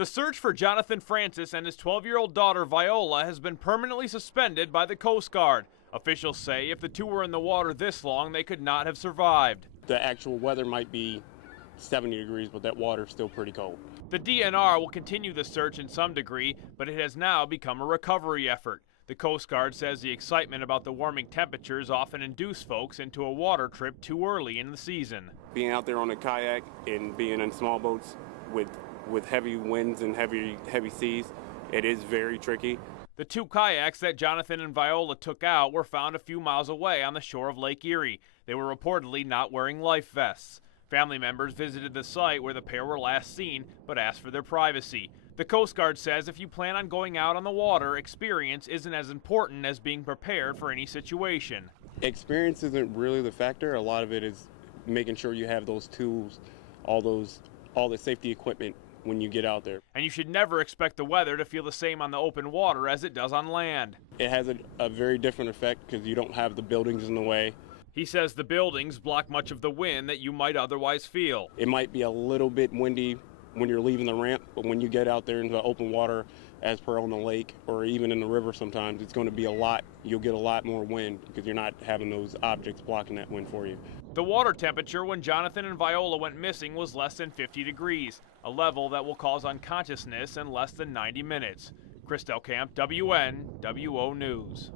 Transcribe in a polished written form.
The search for Jonathan Francis and his 12-year-old daughter Viola has been permanently suspended by the Coast Guard. Officials say if the two were in the water this long, they could not have survived. The actual weather might be 70 degrees, but that water's still pretty cold. The DNR will continue the search in some degree, but it has now become a recovery effort. The Coast Guard says the excitement about the warming temperatures often induce folks into a water trip too early in the season. Being out there on a kayak and being in small boats with heavy winds and heavy seas, it is very tricky. The two kayaks that Jonathan and Viola took out were found a few miles away on the shore of Lake Erie. They were reportedly not wearing life vests. Family members visited the site where the pair were last seen, but asked for their privacy. The Coast Guard says if you plan on going out on the water, experience isn't as important as being prepared for any situation. Experience isn't really the factor. A lot of it is making sure you have those tools, all the safety equipment when you get out there. And you should never expect the weather to feel the same on the open water as it does on land. It has a very different effect because you don't have the buildings in the way. He says the buildings block much of the wind that you might otherwise feel. It might be a little bit windy when you're leaving the ramp, but when you get out there into the open water, as per on the lake or even in the river sometimes, it's going to be you'll get a lot more wind because you're not having those objects blocking that wind for you. The water temperature when Jonathan and Viola went missing was less than 50 degrees, a level that will cause unconsciousness in less than 90 minutes. Chris Delkamp, WNWO News.